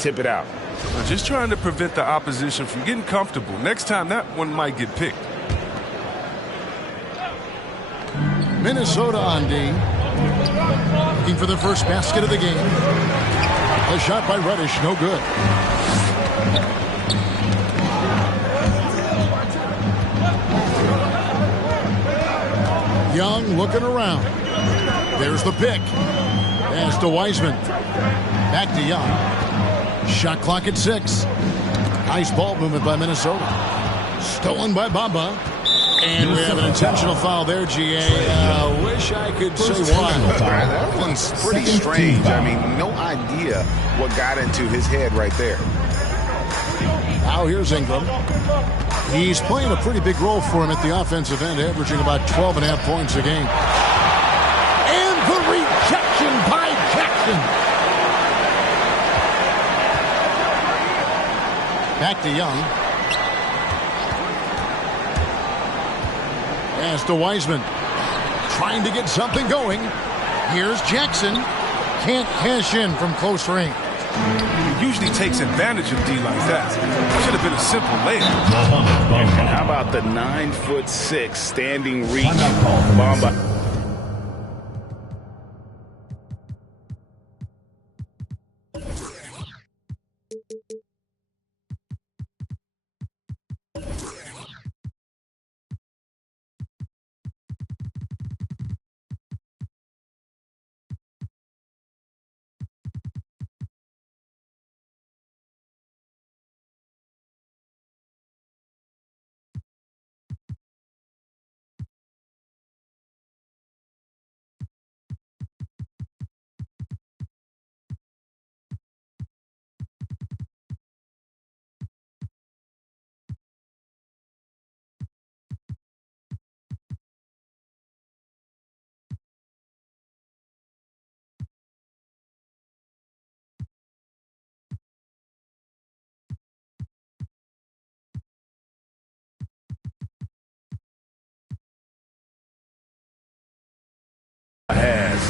tip it out. Just trying to prevent the opposition from getting comfortable. Next time, that one might get picked. Minnesota on D. Looking for the first basket of the game. A shot by Reddish, no good. Young looking around. There's the pick. Pass to Wiseman. Back to Young. Shot clock at 6. Nice ball movement by Minnesota. Stolen by Bamba. And we have an intentional foul there, GA. Wish I could say why. That one's pretty strange. I mean, no idea what got into his head right there. Now here's Ingram. He's playing a pretty big role for him at the offensive end, averaging about 12.5 points a game. And the rejection by Jackson. Back to Young. Pass to Wiseman. Trying to get something going. Here's Jackson. Can't cash in from close range. He usually takes advantage of D like that. Should have been a simple layup. And how about the 9'6" standing reach? Bamba.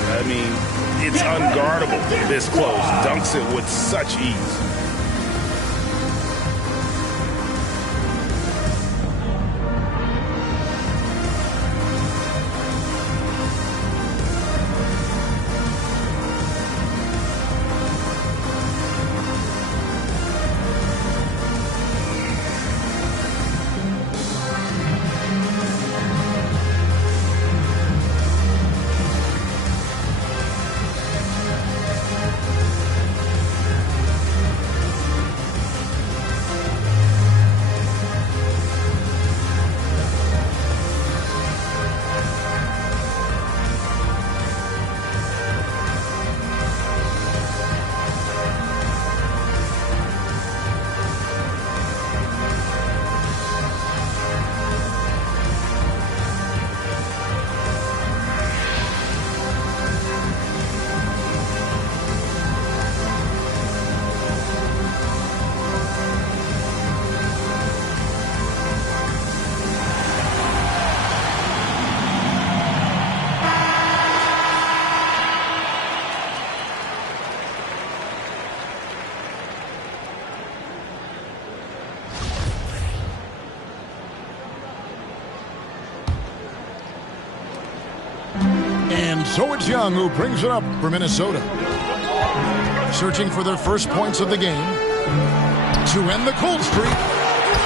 I mean, it's unguardable this close. Dunks it with such ease. So it's Young who brings it up for Minnesota. Searching for their first points of the game. To end the cold streak.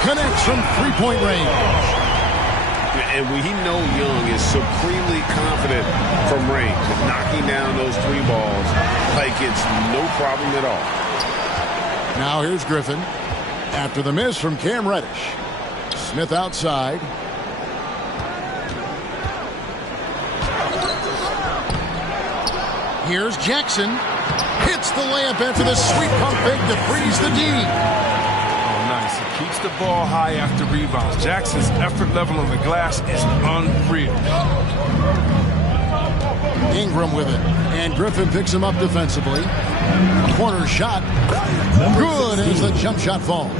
Connects from three-point range. And we know Young is supremely confident from range, knocking down those three balls like it's no problem at all. Now here's Griffin. After the miss from Cam Reddish. Smith outside. Here's Jackson. Hits the layup after the sweet pump fake to freeze the D. Oh, nice. He keeps the ball high after rebounds. Jackson's effort level on the glass is unreal. Ingram with it. And Griffin picks him up defensively. Corner shot. Good as the jump shot falls.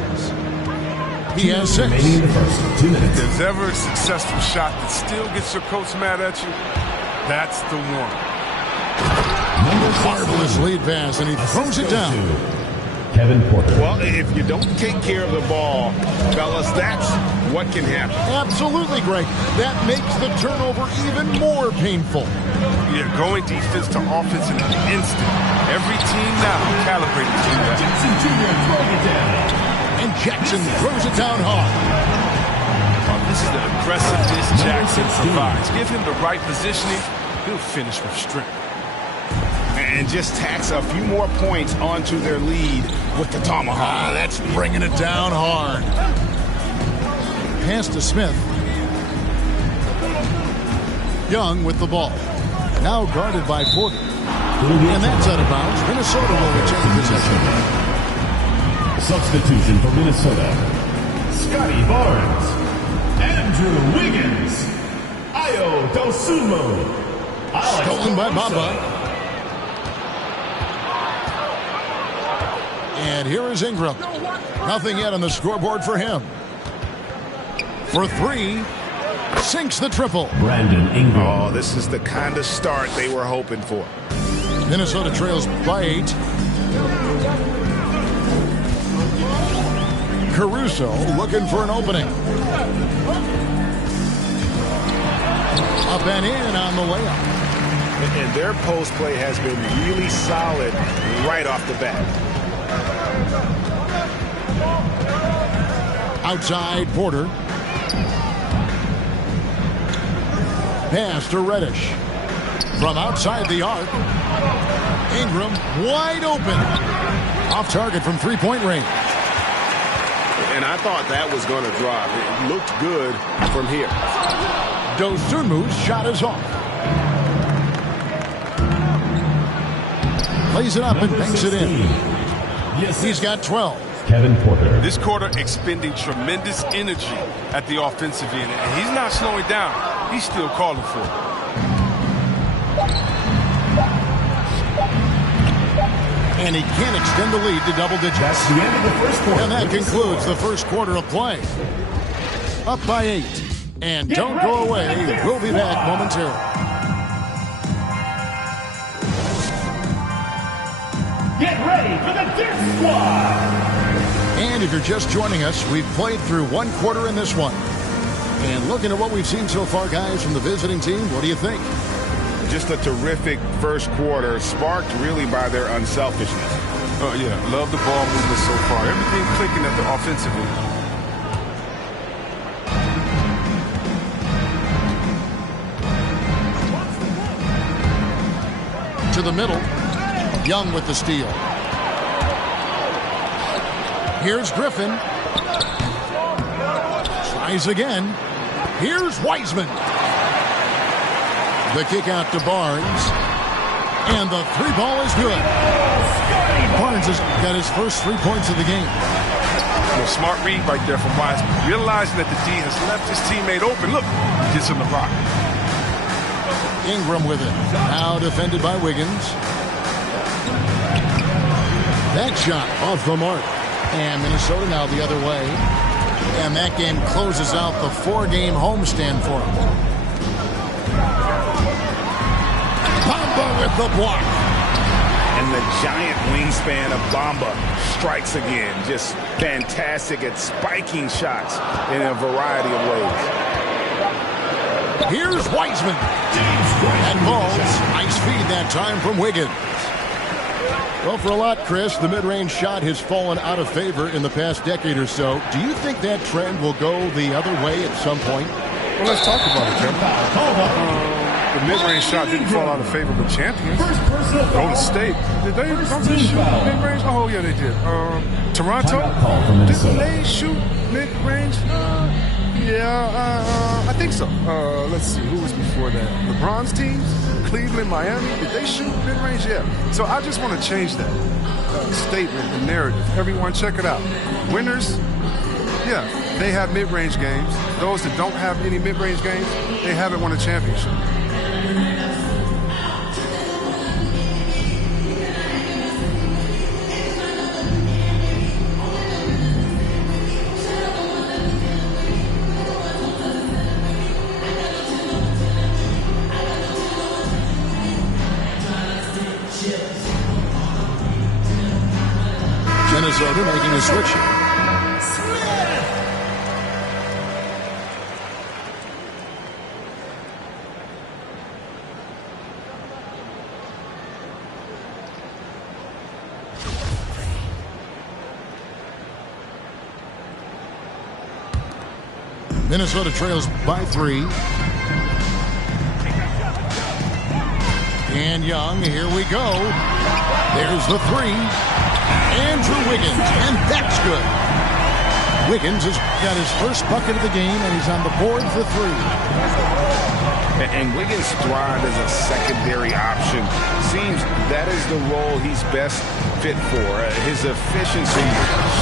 He has 6. If there's ever a successful shot that still gets your coach mad at you, that's the one. Marvelous lead pass, and he throws it down. Kevin Porter. Well, if you don't take care of the ball, fellas, that's what can happen. Absolutely, Greg. That makes the turnover even more painful. Yeah, going defense to offense in an instant. Every team now calibrated to that. Jackson Jr. throwing it down. And Jackson throws it down hard. This is the aggressiveness Jackson provides. Give him the right positioning, he'll finish with strength. And just tacks a few more points onto their lead with the tomahawk. That's bringing it down hard. Pass to Smith. Young with the ball. Now guarded by Porter. And that's out of bounds. Minnesota will retain possession. Substitution for Minnesota. Scotty Barnes. Andrew Wiggins. Ayo Dosunmu. Stolen by Bamba. And here is Ingram. Nothing yet on the scoreboard for him. For three. Sinks the triple. Brandon Ingram. Oh, this is the kind of start they were hoping for. Minnesota trails by 8. Caruso looking for an opening. Up and in on the layup. And their post play has been really solid right off the bat. Outside Porter. Pass to Reddish. From outside the arc. Ingram wide open. Off target from three-point range. And I thought that was going to drop. It looked good from here. Dosunmu's shot is off. Plays it up and banks it in. Yes, He's got 12. Kevin Porter. This quarter expending tremendous energy at the offensive end, and he's not slowing down. He's still calling for it. And he can extend the lead to double digits. That's the end of the first quarter. And that concludes the first quarter of play. Up by 8. And don't go away. We'll be back momentarily. Get ready for the Dirt Squad. And if you're just joining us, we've played through one quarter in this one. And looking at what we've seen so far, guys, from the visiting team, what do you think? Just a terrific first quarter, sparked really by their unselfishness. Oh, yeah, love the ball movement so far. Everything clicking at the offensive end. To the middle. Young with the steal. Here's Griffin. Tries again. Here's Wiseman. The kick out to Barnes. And the three ball is good. Barnes has got his first 3 points of the game. A smart read right there from Wiseman. Realizing that the D has left his teammate open. Look, he gets him the rock. Ingram with it. Now defended by Wiggins. That shot off the mark. And Minnesota now the other way. And that game closes out the 4-game homestand for them. Bamba with the block. And the giant wingspan of Bamba strikes again. Just fantastic at spiking shots in a variety of ways. Here's Wiseman. And balls. Nice feed that time from Wiggins. Well, for a lot, Chris, the mid-range shot has fallen out of favor in the past decade or so. Do you think that trend will go the other way at some point? Well, let's talk about it, Jim. The mid-range shot didn't fall out of favor with champions. Golden State, did they shoot mid-range? Oh, yeah, they did. Toronto, didn't they shoot mid-range? I think so. Let's see, who was before that? LeBron's teams? Cleveland, Miami, did they shoot mid-range? Yeah. So I just want to change that statement, the narrative. Everyone check it out. Winners, yeah, they have mid-range games. Those that don't have any mid-range games, they haven't won a championship. Minnesota making a switch here. Minnesota trails by 3. And Young, here we go. There's the 3. Andrew Wiggins, and that's good. Wiggins has got his first bucket of the game, and he's on the board for 3. And Wiggins thrived as a secondary option. Seems that is the role he's best fit for. His efficiency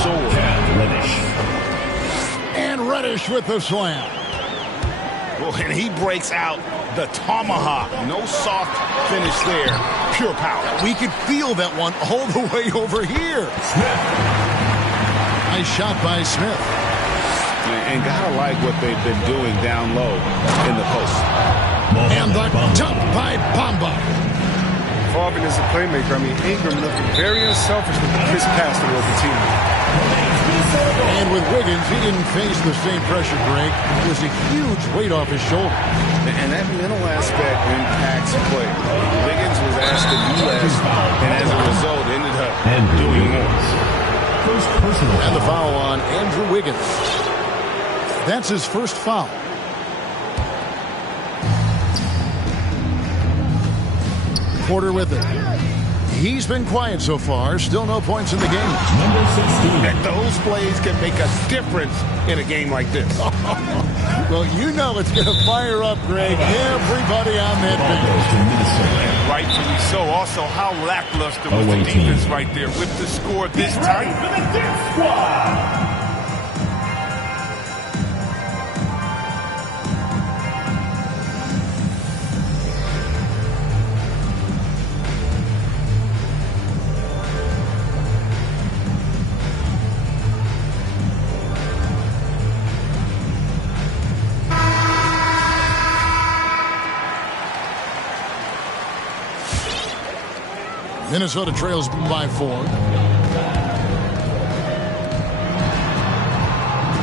soared. And Reddish with the slam. Well, and he breaks out the tomahawk. No soft finish there. Pure power. We could feel that one all the way over here. Nice shot by Smith. And gotta like what they've been doing down low in the post. And the dunk by Bamba. Evolving as a playmaker. I mean, Ingram looking very unselfish with his pass to the team. And with Wiggins, he didn't face the same pressure break. It was a huge weight off his shoulder. And that mental aspect impacts play. Wiggins was asked to do less, and as a result, ended up doing more. And the foul on Andrew Wiggins. That's his first foul. Porter with it. He's been quiet so far. Still no points in the game. Number 16. And those plays can make a difference in a game like this. Well, you know it's going to fire up, Greg. Everybody on that And rightfully so. Also, how lackluster was the defense right there with the score this tight. Minnesota trails by 4.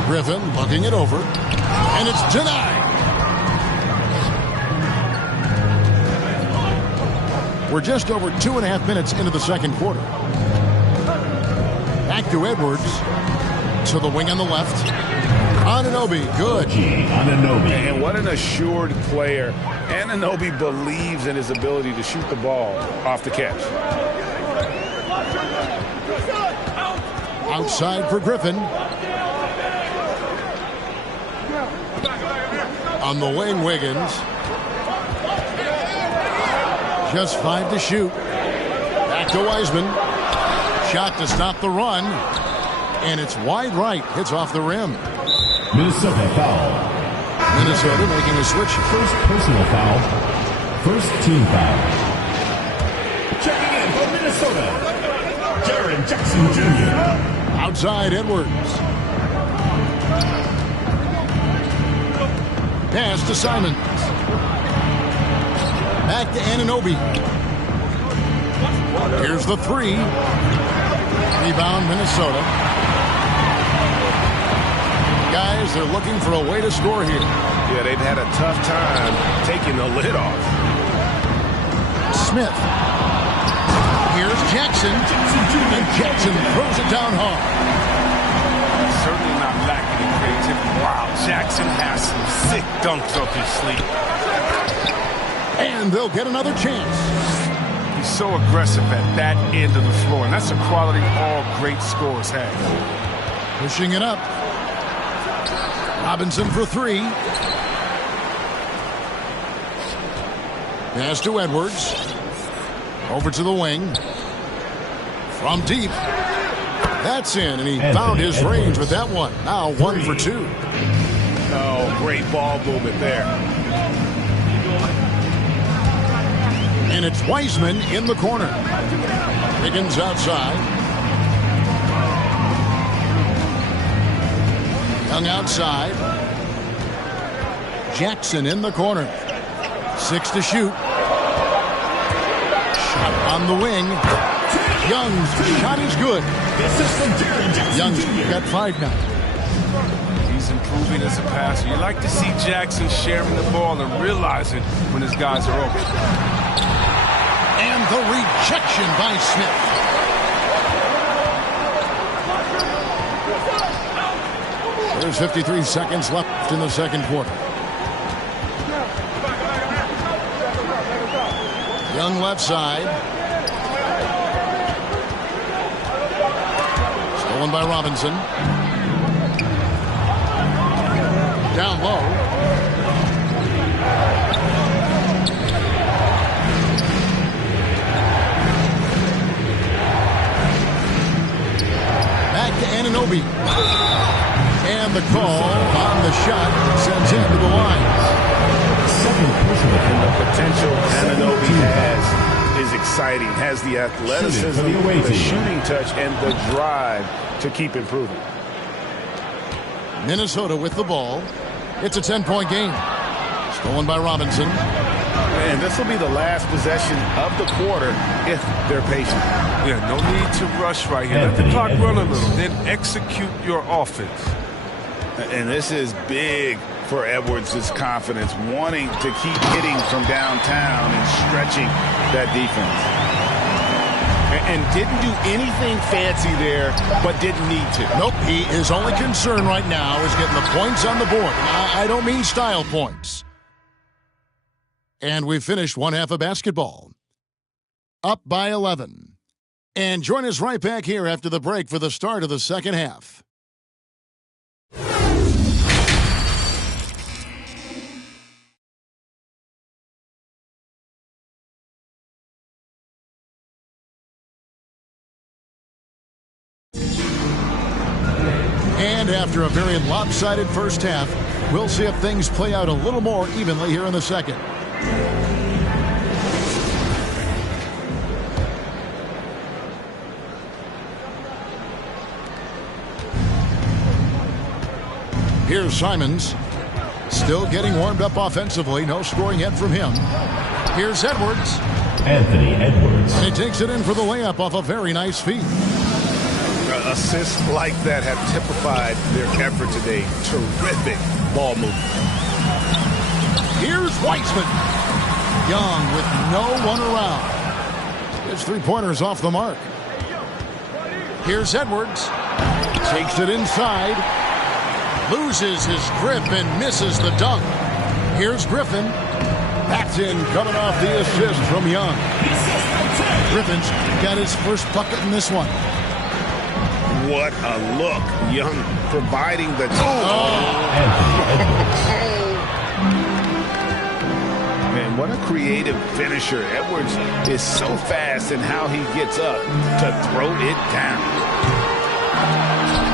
Griffin looking it over. And it's denied. We're just over 2.5 minutes into the second quarter. Back to Edwards. To the wing on the left. Anunoby, good. And what an assured player. Anunoby believes in his ability to shoot the ball off the catch. Outside for Griffin. On the wing, Wiggins. Just 5 to shoot. Back to Wiseman. Shot to stop the run. And it's wide right. Hits off the rim. Minnesota foul. Minnesota making a switch. First personal foul. First team foul. Checking in from Minnesota, Jaren Jackson Jr. Outside Edwards. Pass to Simons. Back to Anunoby. Here's the 3. Rebound Minnesota. Guys, they're looking for a way to score here. Yeah, they've had a tough time taking the lid off. Smith. Here's Jackson. And Jackson throws it down hard. Certainly not lacking in creativity. Wow, Jackson has some sick dunks up his sleeve. And they'll get another chance. He's so aggressive at that end of the floor, and that's a quality all great scorers have. Pushing it up. Robinson for 3. Pass to Edwards. Over to the wing. From deep. That's in, and he found his range with that one. Now 1 for 2. Oh, great ball movement there. And it's Wiseman in the corner. Wiggins outside. Young outside. Jackson in the corner. 6 to shoot. Shot on the wing. Young's shot is good. This is from Jaren Jackson Young's Jr. got 5 now. He's improving as a passer. You like to see Jackson sharing the ball and realizing when his guys are open. And the rejection by Smith. There's 53 seconds left in the second quarter. Young left side. Stolen by Robinson. Down low. Back to Anunoby. And the call on the shot sends him to the line. Second personal And the foul. potential Anunoby has is exciting. Has the athleticism, Shooting for the away the team. shooting touch, and the drive to keep improving. Minnesota with the ball. It's a 10-point game. Stolen by Robinson. And this will be the last possession of the quarter if they're patient. Yeah, no need to rush right here. Let the Anthony clock run a Edwards. little, then execute your offense. And this is big for Edwards' confidence, wanting to keep hitting from downtown and stretching that defense. And didn't do anything fancy there, but didn't need to. Nope, his only concern right now is getting the points on the board. I don't mean style points. And we've finished one half of basketball. Up by 11. And join us right back here after the break for the start of the second half. And after a very lopsided first half, we'll see if things play out a little more evenly here in the second. Here's Simons. Still getting warmed up offensively. No scoring yet from him. Here's Edwards. Anthony Edwards. And he takes it in for the layup off a very nice feed. Assists like that have typified their effort today. Terrific ball movement. Here's Weissman. Young with no one around. His three-pointer's off the mark. Here's Edwards. Takes it inside. Loses his grip and misses the dunk. Here's Griffin. That's in, coming off the assist from Young. Griffin's got his first bucket in this one. What a look. Young providing the... Anthony Edwards. Man, what a creative finisher. Edwards is so fast in how he gets up to throw it down.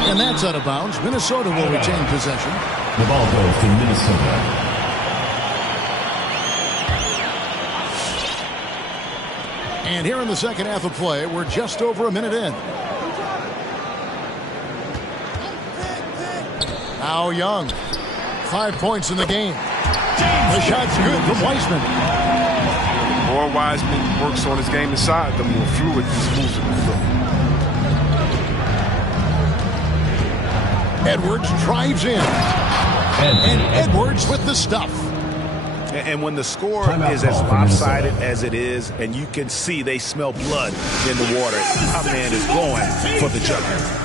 And that's out of bounds. Minnesota will retain possession. The ball goes to Minnesota. And here in the second half of play, we're just over a minute in. Now Young. 5 points in the game. The shot's good from Weissman. The more Wiseman works on his game inside, the more fluid these moves will become. Edwards drives in. And Edwards with the stuff. And when the score Timeout is as call for lopsided Minnesota. as it is, and you can see they smell blood in the water, our man is going for the jumper.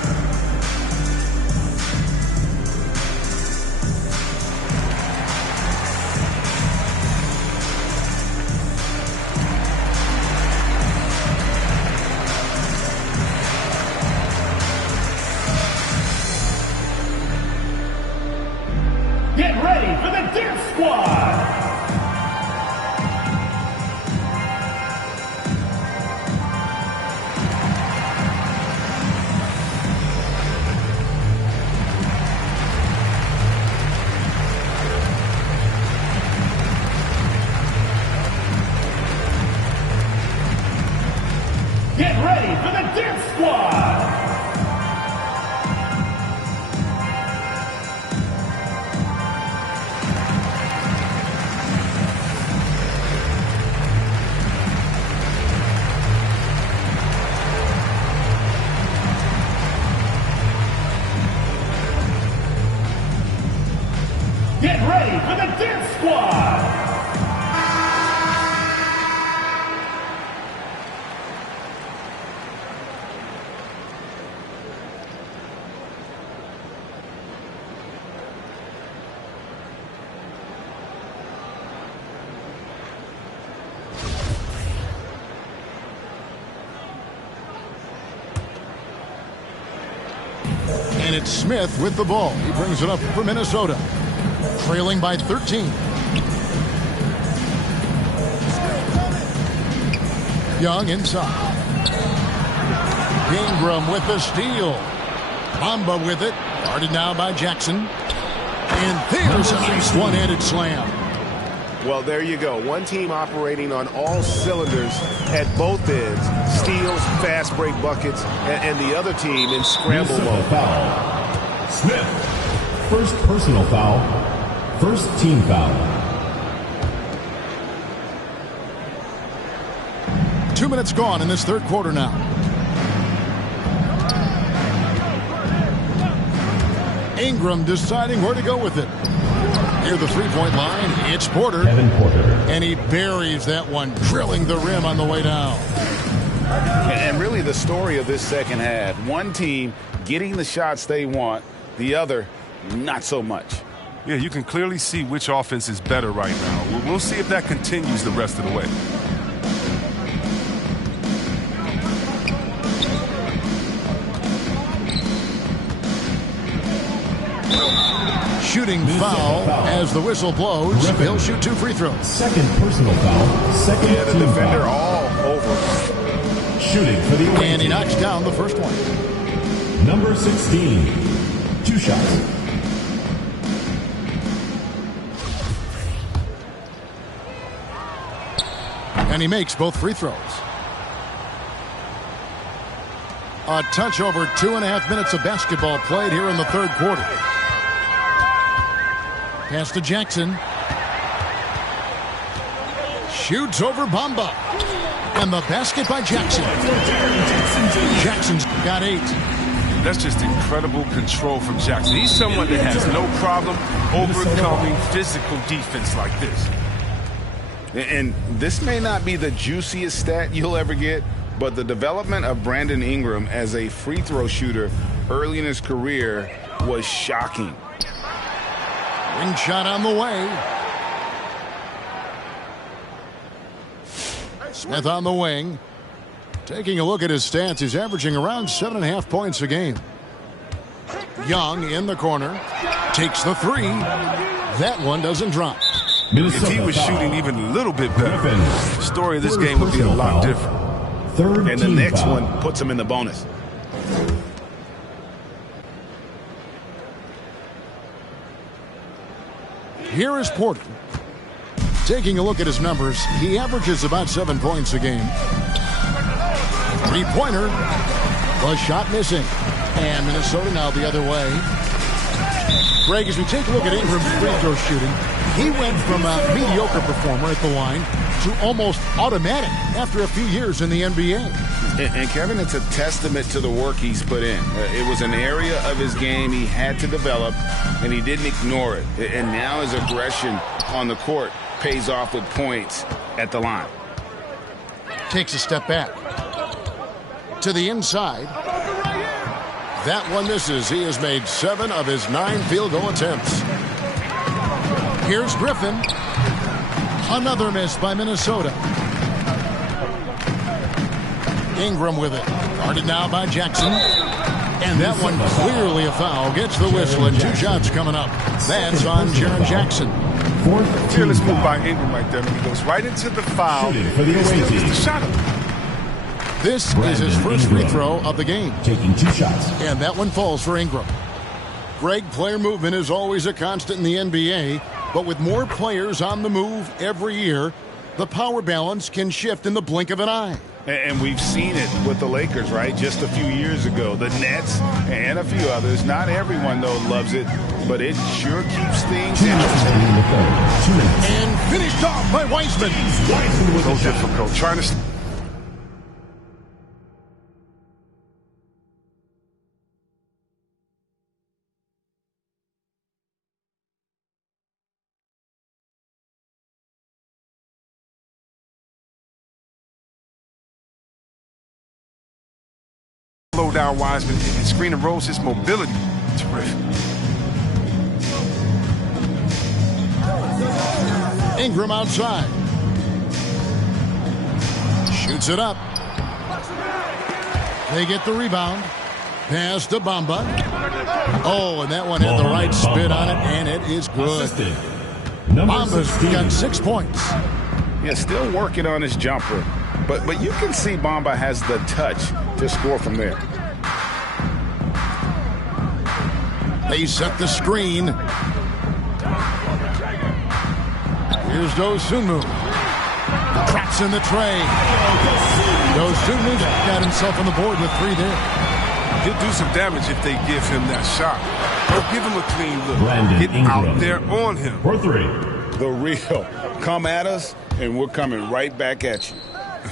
Get ready for the Dance Squad. Get ready for the Dance Squad. for the Dance Squad. And it's Smith with the ball. He brings it up for Minnesota. Trailing by 13. Young inside. Ingram with the steal. Bamba with it. Guarded now by Jackson. And there's a nice one-handed slam. Well, there you go. One team operating on all cylinders at both ends. Steals, fast break buckets, and the other team in scramble mode. Foul. Smith. First personal foul. First team foul. 2 minutes gone in this third quarter now. Ingram deciding where to go with it. Near the three-point line, it's Porter. Kevin Porter. And he buries that one, drilling the rim on the way down. And really the story of this second half, one team getting the shots they want, the other not so much. Yeah, you can clearly see which offense is better right now. We'll see if that continues the rest of the way. Shooting foul as the whistle blows. He'll shoot 2 free throws. Second personal foul. Second Yeah, the team defender foul. all over. Shooting for the away And he team. knocks down the first one. Number 16. 2 shots. And he makes both free throws. A touch over 2.5 minutes of basketball played here in the third quarter. Pass to Jackson. Shoots over Bamba. And the basket by Jackson. Jackson's got 8. That's just incredible control from Jackson. He's someone that has no problem overcoming physical defense like this. And this may not be the juiciest stat you'll ever get, but the development of Brandon Ingram as a free throw shooter early in his career was shocking. Ring shot on the way. Smith on the wing. Taking a look at his stats, he's averaging around 7.5 points a game. Young in the corner. Takes the 3. That one doesn't drop. If he was shooting even a little bit better, the story of this game would be a lot different. Third And the team next foul. one puts him in the bonus. Here is Porter. Taking a look at his numbers, he averages about 7 points a game. Three-pointer. The shot missing. And Minnesota now the other way. Greg, as we take a look at Ingram's free throw shooting, he went from a mediocre performer at the line to almost automatic after a few years in the NBA. And Kevin, it's a testament to the work he's put in. It was an area of his game he had to develop, and he didn't ignore it. And now his aggression on the court pays off with points at the line. Takes a step back. To the inside. That one misses. He has made 7 of his 9 field goal attempts. Here's Griffin. Another miss by Minnesota. Ingram with it. Guarded now by Jackson. And that one clearly a foul. Gets the whistle and 2 shots coming up. That's on Jaren Jackson. Fourth Fearless team move foul. by Ingram right there. He goes right into the foul. Shooting for the away It's team. the shot him. This is his first free throw of the game. Taking 2 shots. And that one falls for Ingram. Greg, player movement is always a constant in the NBA, but with more players on the move every year, the power balance can shift in the blink of an eye. And we've seen it with the Lakers, right? Just a few years ago. The Nets and a few others. Not everyone, though, loves it, but it sure keeps things 2 minutes interesting. in the third. 2 minutes. And finished off by Wiseman. Wiseman with So the shot. difficult. Trying to slow down Wiseman and screen and rolls his mobility. Terrific. Ingram outside. Shoots it up. They get the rebound. Pass to Bamba. Oh, and that one had the right spin on it, and it is good. Bamba's got 6 points. Yeah, still working on his jumper. But you can see Bamba has the touch to score from there. They set the screen. Here's Dosunmu. Traps in the tray. Dosunmu got himself on the board with 3 there. He'll do some damage if they give him that shot. Don't give him a clean look. Get out there on him. For 3. The real. Come at us, and we're coming right back at you.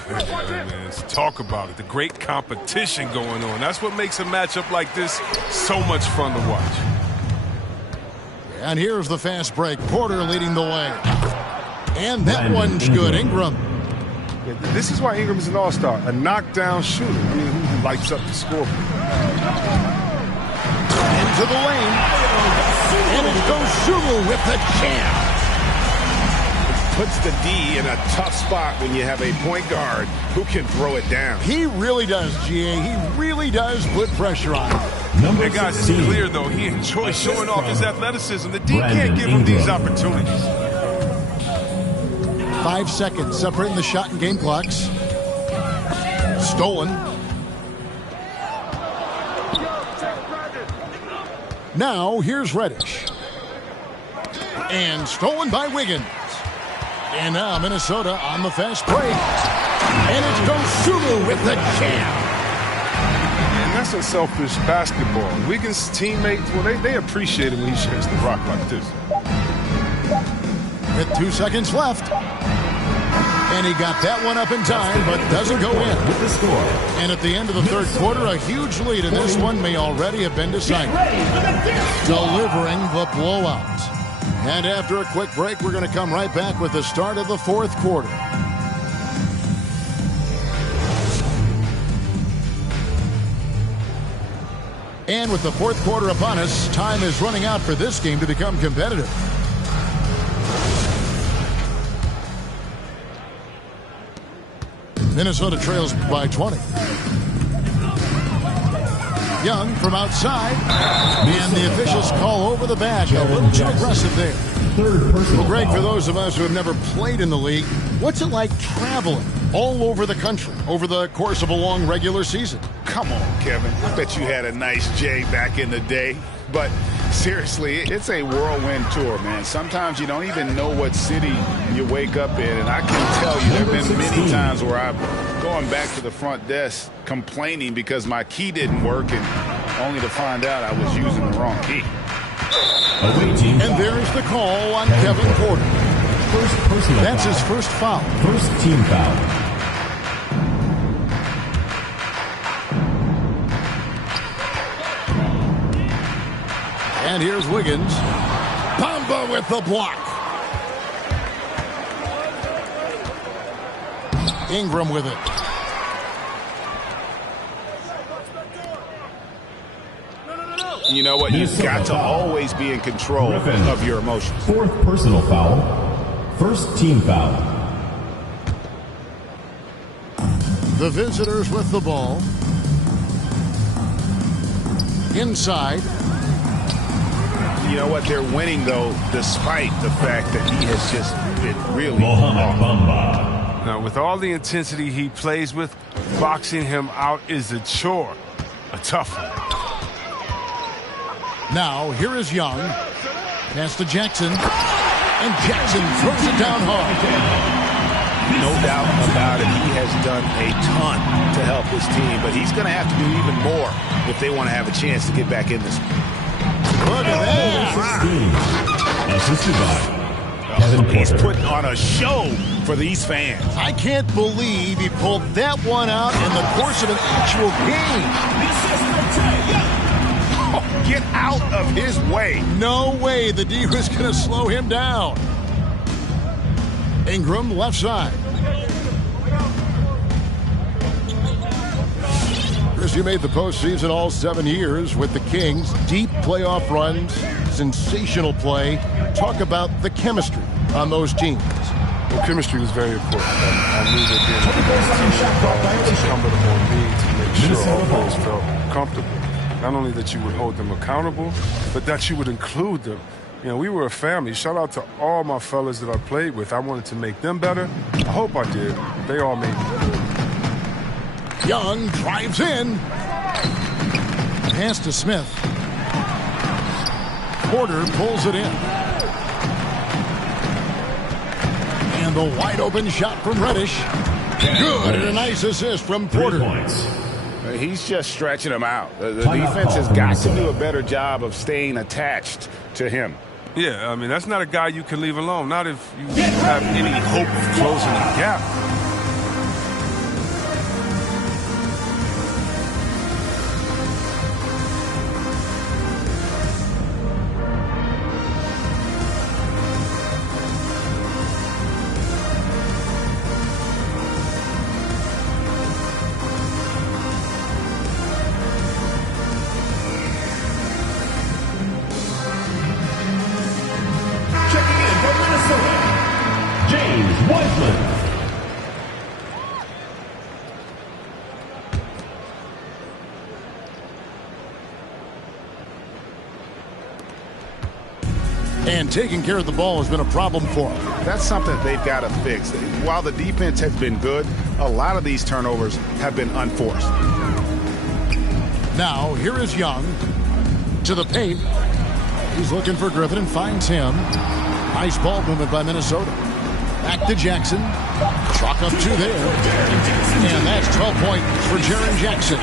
Man, let's talk about it. The great competition going on. That's what makes a matchup like this so much fun to watch. And here's the fast break. Porter leading the way. And that one's good. Ingram. Yeah, this is why Ingram is an all-star. A knockdown shooter. I mean, who lights up the scoreboard. Into the lane. And it goes Dosunmu with the jam. Puts the D in a tough spot when you have a point guard who can throw it down. He really does, GA. He really does put pressure on him. Number Hey, guys, it's 16. clear, though, he enjoys showing off his athleticism. The D can't give him these opportunities. 5 seconds separating the shot and game clocks. Stolen. Now, here's Reddish. And stolen by Wiggins. And now Minnesota on the fast break. And it's Dosunmu with the jam. And that's unselfish basketball. Wiggins' teammates, well, they appreciate it when he shares the rock like this. With 2 seconds left. And he got that one up in time, but doesn't go in. With the score. And at the end of the third quarter, a huge lead, and this one may already have been decided. Delivering the blowout. And after a quick break, we're going to come right back with the start of the fourth quarter. And with the fourth quarter upon us, time is running out for this game to become competitive. Minnesota trails by 20. Young from outside. And the officials call over the badge. A little too aggressive there. Third personal Well, Greg, foul. for those of us who have never played in the league, what's it like traveling all over the country over the course of a long regular season? Come on, Kevin. I bet you had a nice J back in the day. But seriously, it's a whirlwind tour, man. Sometimes you don't even know what city you wake up in. And I can tell you there have been many times where I'm going back to the front desk complaining because my key didn't work, and only to find out I was using the wrong key. Away team And foul. there's the call on Kevin Porter. First personal That's foul. his first foul. First team foul. And here's Wiggins. Bamba with the block. Ingram with it. You know what? You've Minnesota got to foul. always be in control Griffin. of your emotions. Fourth personal foul. First team foul. The visitors with the ball. Inside. You know what? They're winning, though, despite the fact that he has just been really Mohamed off. Bamba. Now, with all the intensity he plays with, boxing him out is a chore. A tough one. Now, here is Young. Pass to Jackson. And Jackson throws it down hard. No doubt about it. He has done a ton to help his team, but he's going to have to do even more if they want to have a chance to get back in this one. Look at that. 16. Assisted by Kevin He's Porter. putting on a show for these fans. I can't believe he pulled that one out in the course of an actual game. Oh, get out of his way. No way the D was going to slow him down. Ingram left side. Chris, you made the postseason all 7 years with the Kings. Deep playoff runs, sensational play. Talk about the chemistry on those teams. Well, chemistry was very important. I knew that being it's incumbent upon me to make sure all players felt comfortable. Not only that you would hold them accountable, but that you would include them. You know, we were a family. Shout out to all my fellas that I played with. I wanted to make them better. I hope I did. They all made me. Young drives in. Pass to Smith. Porter pulls it in. And the wide open shot from Reddish. Good. And a nice assist from Porter. He's just stretching him out. The defense has got to do a better job of staying attached to him. Yeah, I mean, that's not a guy you can leave alone. Not if you have any hope of closing the gap. And taking care of the ball has been a problem for them. That's something they've got to fix. While the defense has been good, a lot of these turnovers have been unforced. Now, here is Young to the paint. He's looking for Griffin and finds him. Nice ball movement by Minnesota. Back to Jackson. Chalk up 2 there. And that's 12 points for Jaren Jackson.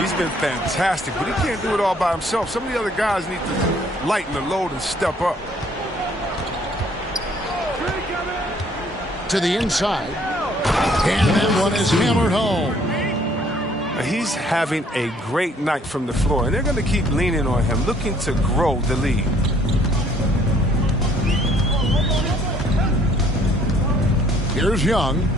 He's been fantastic, but he can't do it all by himself. Some of the other guys need to lighten the load and step up. To the inside. And that one is hammered home. He's having a great night from the floor, and they're going to keep leaning on him, looking to grow the lead. Here's Young.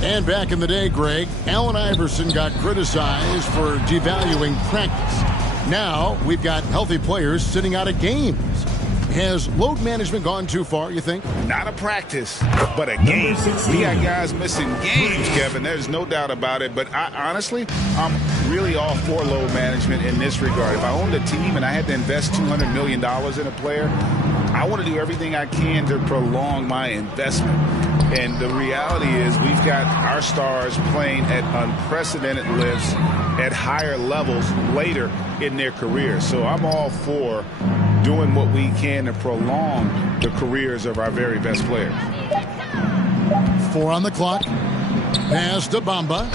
And back in the day, Greg, Allen Iverson got criticized for devaluing practice. Now we've got healthy players sitting out of games. Has load management gone too far, you think? Not a practice, but a game. We got guys missing games, Kevin. There's no doubt about it. But honestly, I'm really all for load management in this regard. If I owned a team and I had to invest $200 million in a player, I want to do everything I can to prolong my investment. And the reality is we've got our stars playing at unprecedented lifts at higher levels later in their careers. So I'm all for doing what we can to prolong the careers of our very best players. 4 on the clock. Pass to Bamba.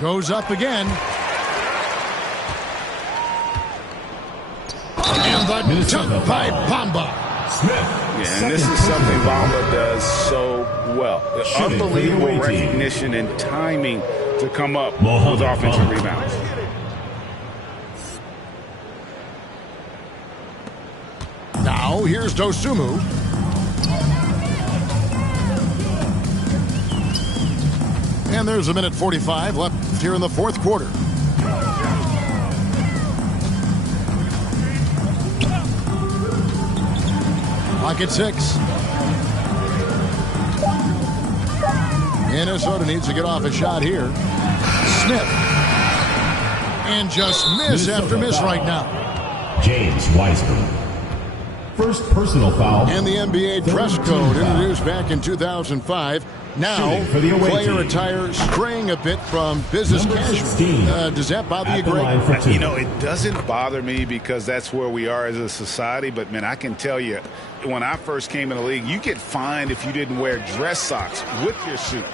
Goes up again. And the dunk by Bamba. Yeah, and this is something Bamba does so well. Unbelievable recognition and timing to come up with offensive rebounds. Now, here's Dosunmu. And there's 1:45 left here in the fourth quarter. Clock at 6. Minnesota needs to get off a shot here. Smith. And just miss after miss right now. James Wiseman. First personal foul. And the NBA dress code introduced back in 2005. Now, player attire straying a bit from business casual. Does that bother you, Greg? You know, it doesn't bother me because that's where we are as a society. But, man, I can tell you, when I first came in the league, you get fined if you didn't wear dress socks with your suit.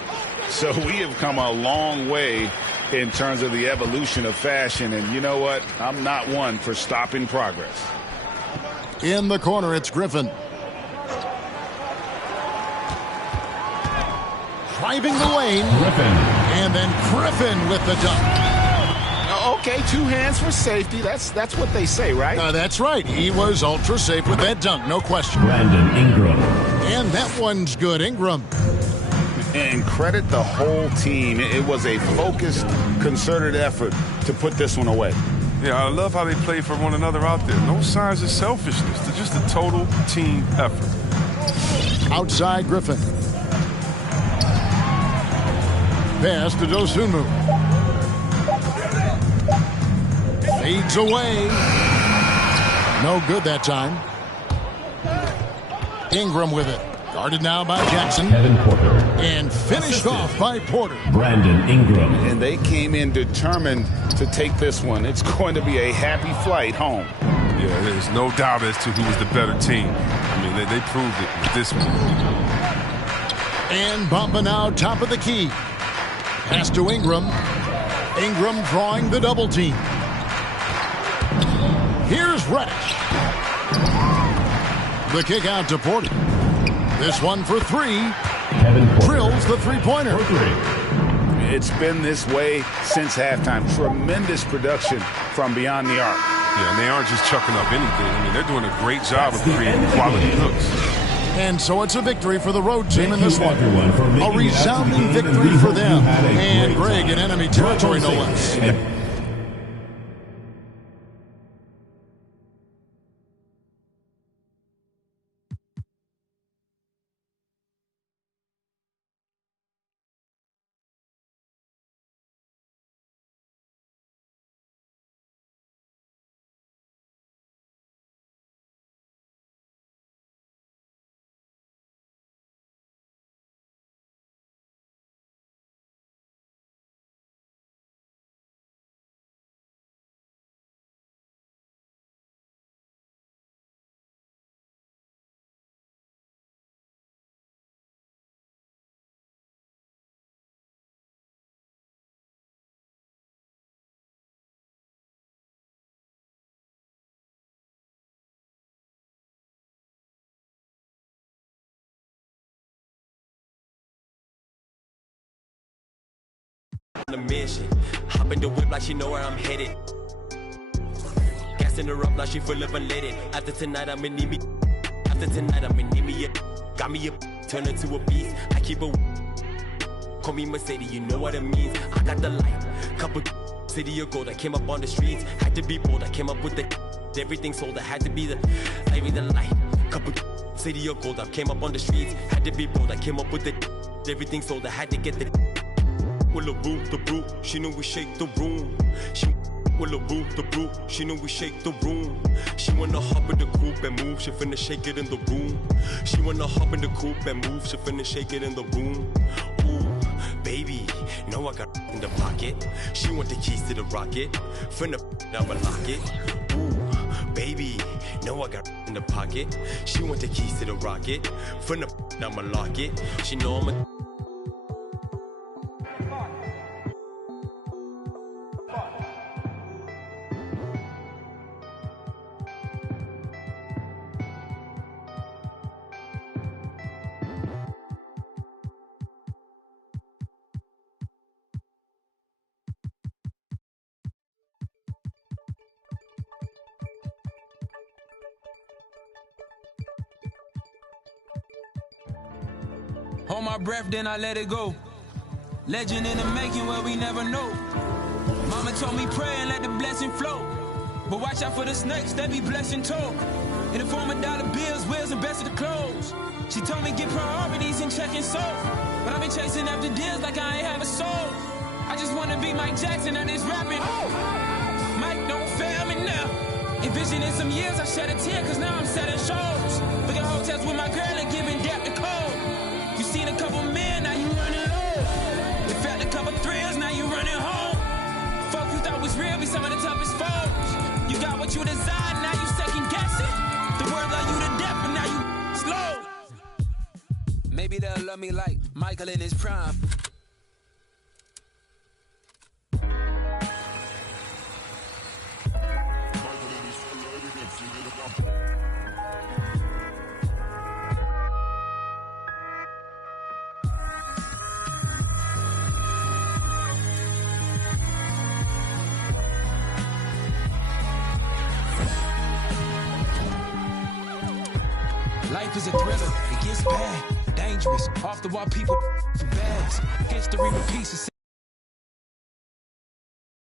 So we have come a long way in terms of the evolution of fashion. And you know what? I'm not one for stopping progress. In the corner, it's Griffin. Driving the lane. Griffin. And then Griffin with the dunk. Okay, 2 hands for safety. That's what they say, right? That's right. He was ultra safe with that dunk, no question. Brandon Ingram. And that one's good. Ingram. And credit the whole team. It was a focused, concerted effort to put this one away. Yeah, I love how they play for one another out there. No signs of selfishness. They're just a total team effort. Outside Griffin. Pass to Dosunmu. Fades away. No good that time. Ingram with it. Guarded now by Jackson. Kevin Porter. And finished off by Porter. Brandon Ingram. And they came in determined to take this one. It's going to be a happy flight home. Yeah, there's no doubt as to who was the better team. I mean, they proved it with this one. And Bamba now top of the key. Pass to Ingram. Ingram drawing the double team. Here's Reddish. The kick out to Porter. This one for three. Kevin Porter. Drills the three-pointer. It's been this way since halftime. Tremendous production from beyond the arc. Yeah, and they aren't just chucking up anything. I mean, they're doing a great job of creating quality hooks. And so it's a victory for the road team in this one. A resounding victory for them. And Greg in enemy territory, no less. On a mission, hop in the whip like she know where I'm headed. Gassing her up, now she full of unleaded. After tonight, I'ma need me. After tonight, I'ma need me. Got me a turn her to a beast. I keep a call me Mercedes, you know what it means. I got the light, couple city of gold. I came up on the streets, had to be bold. I came up with the everything sold. I had to be the light, couple city of gold. I came up on the streets, had to be bold. I came up with the everything sold. I had to get the. Will the brute, she knew we shake the room. She will the brute, she knew we shake the room. She wanna hop in the coupe and move, she finna shake it in the room. She wanna hop in the coupe and move, she finna shake it in the room. Ooh, baby, know I got in the pocket. She want the keys to the rocket, finna never lock it. Ooh, baby, know I got in the pocket. She want the keys to the rocket, finna never lock it. She know I'm a hold my breath, then I let it go. Legend in the making where we never know. Mama told me pray and let the blessing flow. But watch out for the snakes, they be blessing talk. In the form of dollar bills, wheels, and best of the clothes. She told me get priorities and checking soul. But I've been chasing after deals like I ain't have a soul. I just wanna be Mike Jackson at this rapping. Mike, don't fail me now. Envision in some years I shed a tear, cause now I'm setting shows. Booking hotels with my girl and giving depth to code. You seen a couple men, now you running low. You felt a couple thrills, now you running home. Folk you thought was real be some of the toughest foes. You got what you desired, now you second guessing. The world love you to death, but now you slow. Maybe they'll love me like Michael in his prime. Life is a thriller, it gets bad, dangerous. Off the wall, people for bags. History repeats itself.